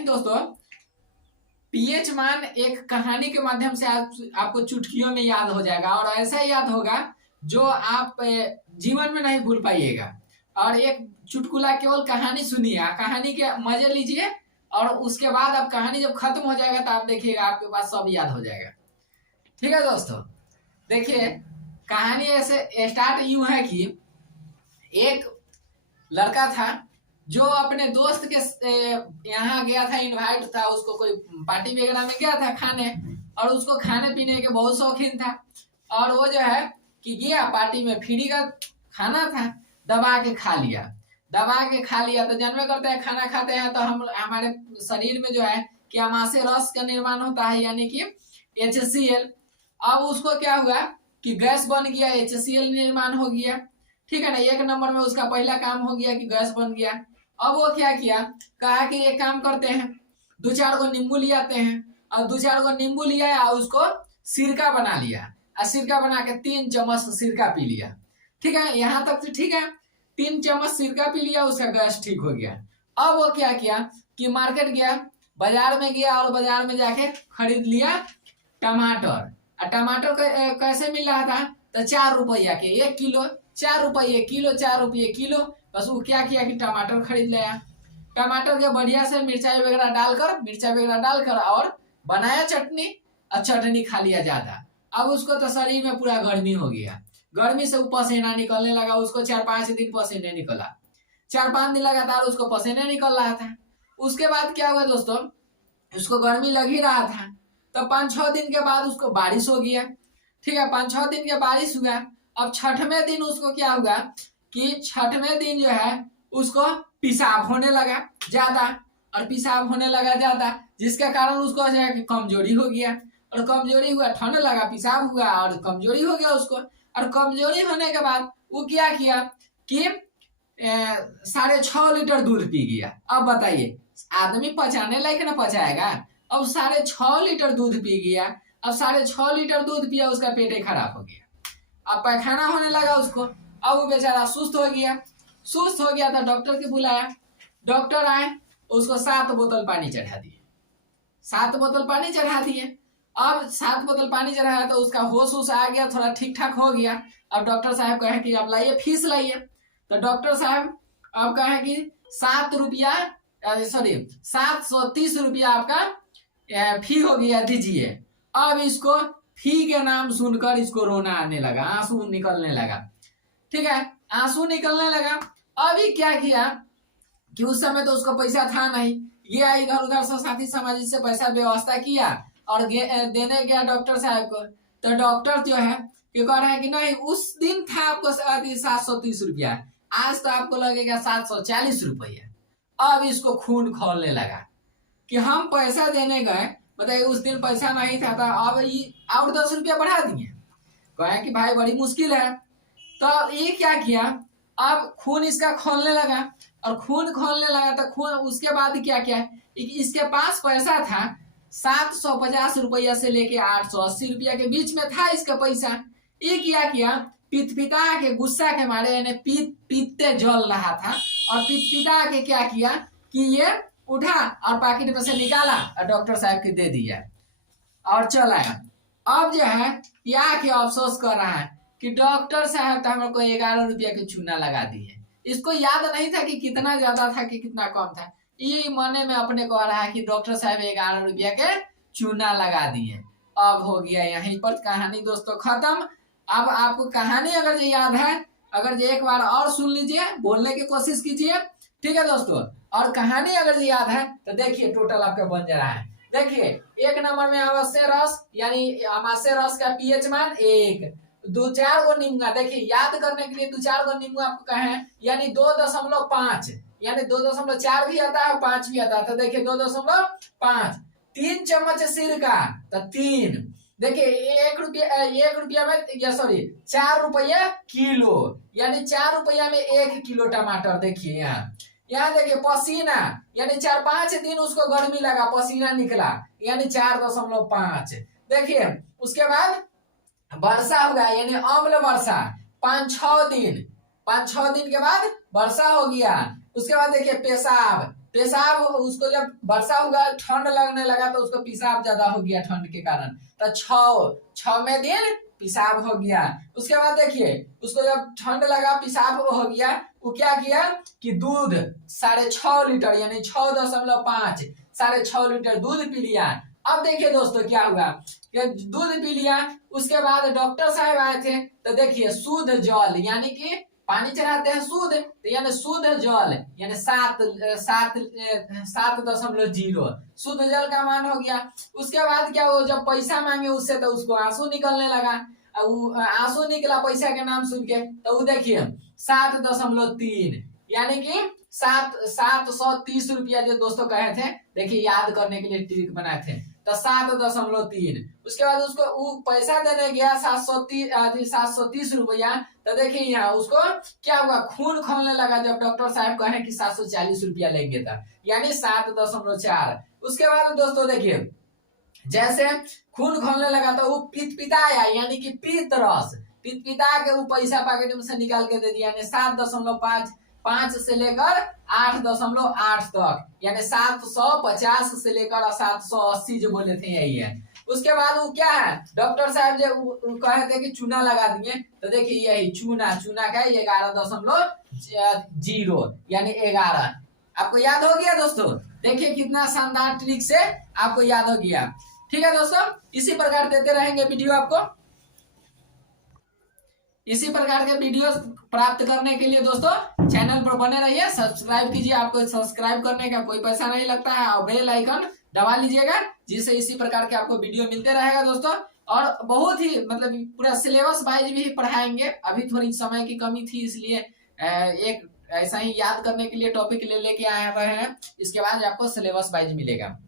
हिंद दोस्तों। पीएच मान एक कहानी के माध्यम से आपको चुटकियों में याद हो जाएगा और ऐसा याद होगा जो आप जीवन में नहीं भूल पाइएगा। और एक चुटकुला केवल कहानी सुनिए, कहानी के मजे लीजिए और उसके बाद अब कहानी जब खत्म हो जाएगा तो आप देखिएगा आपके पास सब याद हो जाएगा। ठीक है दोस्तों, देखिए कहानी ऐसे स्टार्ट यूं है कि एक लड़का था जो अपने दोस्त के यहाँ गया था, इनवाइट था, उसको कोई पार्टी वगैरह में गया था खाने, और उसको खाने पीने के बहुत शौकीन था। और वो जो है कि गया पार्टी में, फ्री का खाना था, दबा के खा लिया। तो जानवे करते हैं खाना खाते हैं तो हम हमारे शरीर में जो है कि अमाशय रस का निर्माण होता है, यानी कि HCl। अब उसको क्या हुआ कि गैस बन गया, HCl निर्माण हो गया। ठीक है ना, एक नंबर में उसका पहला काम हो गया कि गैस बन गया। अब वो क्या किया, कहा कि एक काम करते हैं, 2-4 गो नींबू ले आते हैं, और 2-4 गो नींबू लिया और उसको सिरका बना लिया, और सिरका बना के 3 चम्मच सिरका पी लिया। ठीक है, यहाँ तक तो ठीक है। 3 चम्मच सिरका पी लिया, उसका गैस ठीक हो गया। अब वो क्या किया कि मार्केट गया, बाजार में गया और बाजार में जाके खरीद लिया टमाटर। और टमाटर कैसे मिल रहा था तो 4 रुपया के 1 किलो, 4 रुपये किलो, 4 रुपये किलो। बस वो क्या किया कि टमाटर खरीद लिया। टमाटर के बढ़िया से मिर्चाई वगैरह डालकर और बनाया चटनी, और चटनी खा लिया ज्यादा। अब उसको तो शरीर में पूरा गर्मी हो गया, गर्मी से पसीना निकलने लगा। उसको 4-5 दिन पसीने निकला, 4-5 दिन लगातार उसको पसीने निकल रहा था। उसके बाद क्या हुआ दोस्तों, उसको गर्मी लग ही रहा था, तो 5-6 दिन के बाद उसको बारिश हो गया। ठीक है, 5-6 दिन के बारिश हुआ। अब 6वें दिन उसको क्या हुआ कि 6वें दिन जो है उसको पेशाब होने लगा ज्यादा, और पेशाब होने लगा ज्यादा, जिसके कारण उसको जो है कि कमजोरी हो गया, और कमजोरी हुआ, ठंड लगा, पेशाब हुआ और कमजोरी हो गया उसको। और कमजोरी होने के बाद वो क्या किया कि 6.5 लीटर दूध पी गया। अब बताइए आदमी पचाने लायक ना पचाएगा। अब 6.5 लीटर दूध पी गया। अब 6.5 लीटर दूध पिया, उसका पेट ही खराब हो गया, अब पैखाना होने लगा उसको। अब वो बेचारा सुस्त हो गया तो डॉक्टर के बुलाया। डॉक्टर आए, उसको 7 बोतल पानी चढ़ा दिए। 7 बोतल पानी चढ़ा दिए। अब 7 बोतल पानी चढ़ाया तो उसका होश आ गया, थोड़ा ठीक ठाक हो गया। अब डॉक्टर साहब कहे कि अब लाइए फीस लाइए। तो डॉक्टर साहब अब कहे कि 730 रुपया आपका फी हो गया, दीजिए। अब इसको फी के नाम सुनकर इसको रोना आने लगा, आंसू निकलने लगा। ठीक है, आंसू निकलने लगा। अभी क्या किया कि उस समय तो उसको पैसा था नहीं, गया इधर उधर से साथी समाजी से पैसा व्यवस्था किया और देने गया डॉक्टर साहब को। तो डॉक्टर जो है कि कह रहे हैं कि नहीं, उस दिन था आपको 730 रुपया, आज तो आपको लगेगा 740 रुपया। अब इसको खून खोलने लगा कि हम पैसा देने गए, बताइए उस दिन पैसा नहीं था, अब ये और 10 रुपया बढ़ा दिए। कहे कि भाई बड़ी मुश्किल है। तो ये क्या किया, अब खून इसका खोलने लगा, और खून खोलने लगा तो खून उसके बाद क्या किया, इसके पास पैसा था 750 रुपया से लेके 880 रुपया के बीच में था इसका पैसा। ये किया पिता के गुस्सा के मारे, यानी पीते जल रहा था, और पिता के क्या किया कि ये उठा और पैकेट में से निकाला और डॉक्टर साहब के दे दिया और चल आया। अब जो है या कि अफसोस कर रहा है कि डॉक्टर साहब तो हमको 11 रुपया के चूना लगा दिए। इसको याद नहीं था कि कितना ज्यादा था कि कितना कम था। ये मने में अपने को आ रहा है कि डॉक्टर साहब 11 रुपया के चूना लगा दिए। अब हो गया यहीं पर कहानी दोस्तों खत्म। अब आपको कहानी अगर ये याद है, अगर एक बार और सुन लीजिए, बोलने की कोशिश कीजिए। ठीक है दोस्तों, और कहानी अगर ये याद है तो देखिए टोटल आपका बन जा रहा है। देखिए 1 नंबर में अमाशय रस, यानी अमाशय रस का पीएच मान 1, 2-4 गो नींबू। देखिए याद करने के लिए 2-4 गो नींबू आपको कहे, यानी 2.5, यानी 2.4 भी आता है, 5 भी आता है। तो देखिए 2.5, 3 चम्मच सिरका तो 3। देखिए 1 रुपया में, या सॉरी 4 रुपया किलो, यानी 4 रुपया में 1 किलो टमाटर। देखिए यहाँ देखिए पसीना, यानी 4-5 दिन उसको गर्मी लगा, पसीना निकला, यानी 4.5। देखिए उसके बाद वर्षा होगा, यानी अम्ल वर्षा 5-6 दिन के बाद वर्षा हो गया। उसके बाद देखिए पेशाब, पेशाब उसको जब वर्षा हुआ ठंड लगने लगा तो उसको पेशाब ज्यादा हो गया ठंड के कारण, तो 6वें दिन पेशाब हो गया। उसके बाद देखिए उसको जब ठंड लगा पेशाब हो गया, वो क्या किया कि दूध 6.5 लीटर यानी 6.5 6.5 लीटर दूध पी लिया। अब देखिए दोस्तों क्या हुआ, दूध पी लिया, उसके बाद डॉक्टर साहब आए थे, तो देखिए शुद्ध जल यानी कि पानी चढ़ाते हैं शुद्ध, तो यानी शुद्ध जल यानी 7.0 शुद्ध जल का मान हो गया। उसके बाद क्या हो, जब पैसा मांगे उससे तो उसको आंसू निकलने लगा, आंसू निकला पैसा के नाम सुन के, तो वो देखिए 7.3 यानी कि 730 रुपया जो दोस्तों कहे थे, देखिए याद करने के लिए ट्रिक बनाए थे, तो 7.3। उसके बाद उसको वो पैसा देने गया 730 रुपया, तो देखिए यहाँ उसको क्या हुआ, खून खोलने लगा जब डॉक्टर साहब कहे कि 740 रुपया लेंगे था, यानी 7.4। उसके बाद दोस्तों देखिए जैसे खून खोलने लगा तो वो पिताया यानी कि पिता के वो पैसा पैकेट में से निकाल के दे दिया, यानी 7.5 से लेकर 8.8 तक, यानी 750 से लेकर 780 जो बोले थे यही है। उसके बाद वो क्या है, डॉक्टर साहब जो कहे थे कि चूना लगा दिए, तो देखिए यही चूना का 11.0 यानी 11। आपको याद हो गया दोस्तों, देखिए कितना शानदार ट्रिक से आपको याद हो गया। ठीक है दोस्तों, इसी प्रकार देते रहेंगे वीडियो आपको। इसी प्रकार के वीडियो प्राप्त करने के लिए दोस्तों चैनल पर बने रहिए, सब्सक्राइब कीजिए। आपको सब्सक्राइब करने का कोई पैसा नहीं लगता है, और बेल आइकन दबा लीजिएगा, जिससे इसी प्रकार के आपको वीडियो मिलते रहेगा दोस्तों। और बहुत ही मतलब पूरा सिलेबस वाइज भी पढ़ाएंगे, अभी थोड़ी समय की कमी थी इसलिए एक ऐसा ही याद करने के लिए टॉपिक लेके आए हुए हैं, इसके बाद आपको सिलेबस वाइज मिलेगा।